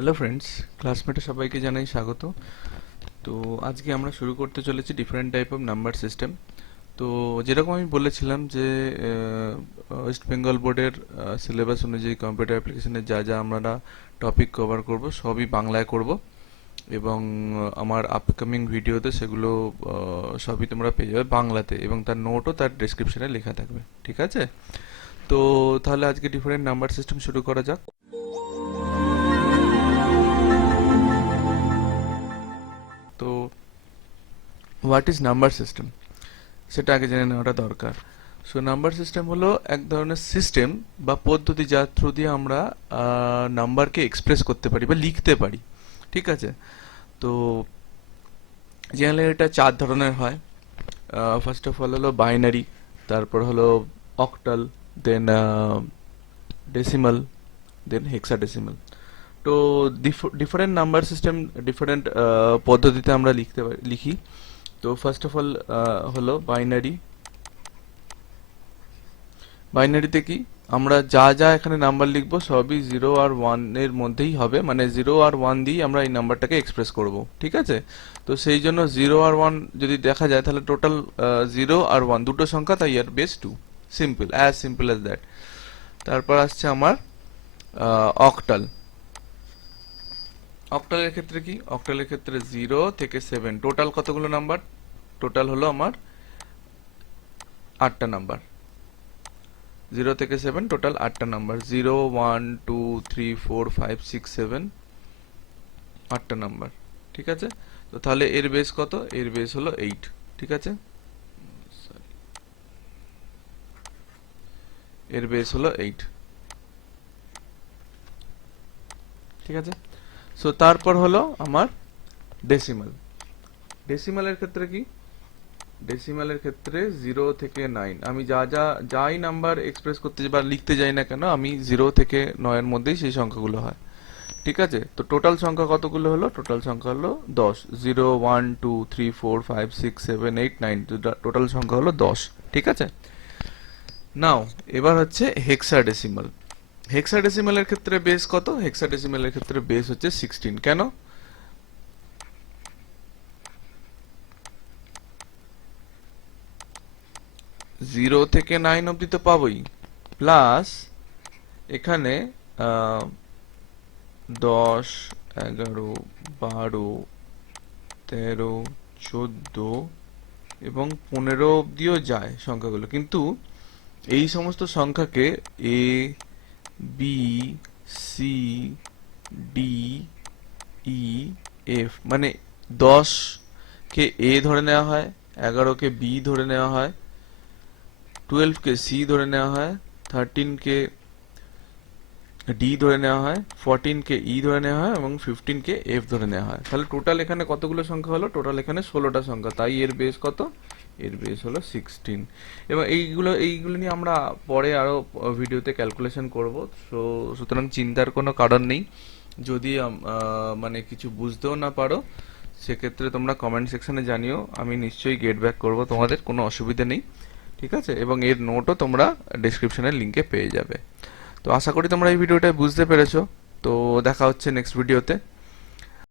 Hello friends, ক্লাসমেটে সবাইকে জানাই স্বাগত। তো আজকে আমরা শুরু করতে চলেছি different type of number system. তো যেরকম আমি বলেছিলাম যে ওয়েস্ট বেঙ্গল বোর্ডের সিলেবাস অনুযায়ী কম্পিউটার অ্যাপ্লিকেশনের যা যা আমরা টপিক কভার করব সবই বাংলায় করব, এবং আমার আপকামিং ভিডিওতে সেগুলো সবই তোমরা পেয়ে যাবে বাংলাতে, এবং তার নোটও তার ডেসক্রিপশনে লেখা থাকবে। ঠিক আছে? তো তাহলে আজকে ডিফারেন্ট নাম্বার সিস্টেম শুরু করা যাক। তো হোয়াট ইজ নাম্বার সিস্টেম, সেটা আগে জেনে নেওয়াটা দরকার। সো নাম্বার সিস্টেম হলো এক ধরনের সিস্টেম বা পদ্ধতি যার থ্রু দিয়ে আমরা নাম্বারকে এক্সপ্রেস করতে পারি বা লিখতে পারি। ঠিক আছে? তো জেনারেলি এটা চার ধরনের হয়। ফার্স্ট অফ অল হলো বাইনারি, তারপর হলো অক্টাল, দেন ডেসিমাল, দেন হেক্সাডেসিমাল। তো ডিফারেন্ট নাম্বার সিস্টেম ডিফারেন্ট পদ্ধতিতে আমরা লিখি। তো ফার্স্ট অফ অল হলো বাইনারি। বাইনারিতে কি আমরা যা যা এখানে নাম্বার লিখবো সবই 0 আর 1 এর মধ্যেই হবে, মানে 0 আর 1 দিয়ে আমরা এই নাম্বারটাকে এক্সপ্রেস করব। ঠিক আছে? তো সেই জন্য 0 আর 1 যদি দেখা যায় তাহলে টোটাল 0 আর 1 দুটো সংখ্যা, তাই এর বেস 2। Simple as that. তারপর আসছে আমার অক্টাল। অক্টালের ক্ষেত্রে কি? অক্টালের ক্ষেত্রে 0 থেকে 7 টোটাল কতগুলো নাম্বার? টোটাল হলো আমার 8টা নাম্বার। 0 থেকে 7 টোটাল 8টা নাম্বার। 0 1 2 3 4 5 6 7 8টা নাম্বার। ঠিক আছে? তো তাহলে এর বেস কত? এর বেস হলো 8। ঠিক আছে? Sorry, এর বেস হলো 8। ঠিক আছে? সো তারপর হলো আমার ডেসিমাল। ডেসিমালের ক্ষেত্রে কি? ডেসিমালের ক্ষেত্রে 0 থেকে 9 আমি যাই নাম্বার এক্সপ্রেস করতে বা লিখতে যাই না কেন, আমি 0 থেকে 9 এর মধ্যেই সেই সংখ্যাগুলো হয়। ঠিক আছে? তো টোটাল সংখ্যা কতগুলো হলো? টোটাল সংখ্যা হলো 10। 0 1 2 3 4 5 6 7 8 9, টোটাল সংখ্যা হলো 10। ঠিক আছে? নাও এবার হচ্ছে হেক্সাডেসিমাল। হেক্সাডেসিমালের ক্ষেত্রে বেস কত? হেক্সাডেসিমালের ক্ষেত্রে বেস হচ্ছে 16। কেন? 0 থেকে 9 অবধি তো পাবোই, প্লাস এখানে 10, 11, 12, 13, 14 এবং 15 অবধিও যায় সংখ্যাগুলো, কিন্তু এই সমস্ত সংখ্যাকে এ, বি, সি, ডি, ই, এফ, মানে 10 কে এ ধরে নেওয়া হয়, 11 কে বি ধরে নেওয়া হয়, 12 কে সি ধরে নেওয়া হয়, 13 কে ডি ধরে নেওয়া হয়, 14 কে ই ধরে নেওয়া হয় এবং 15 কে এফ ধরে নেওয়া হয়। তাহলে টোটাল এখানে কতগুলো সংখ্যা হলো? টোটাল এখানে 16টা সংখ্যা, তাই এর বেস কত? এর বেস হলো 16। এবং এইগুলো নিয়ে আমরা পরে আরো ভিডিওতে ক্যালকুলেশন করব। সুতরাং চিন্তার কোনো কারণ নেই। যদি মানে কিছু বুঝতেও না পারো, সেক্ষেত্রে তোমরা কমেন্ট সেকশনে জানিও, আমি নিশ্চয়ই গেট ব্যাক করব, তোমাদের কোনো অসুবিধা নেই। ঠিক আছে? এবং এর নোটও তোমরা ডেসক্রিপশনের লিঙ্কে পেয়ে যাবে। তো আশা করি তোমরা এই ভিডিওটা বুঝতে পেরেছো। তো দেখা হচ্ছে নেক্সট ভিডিওতে।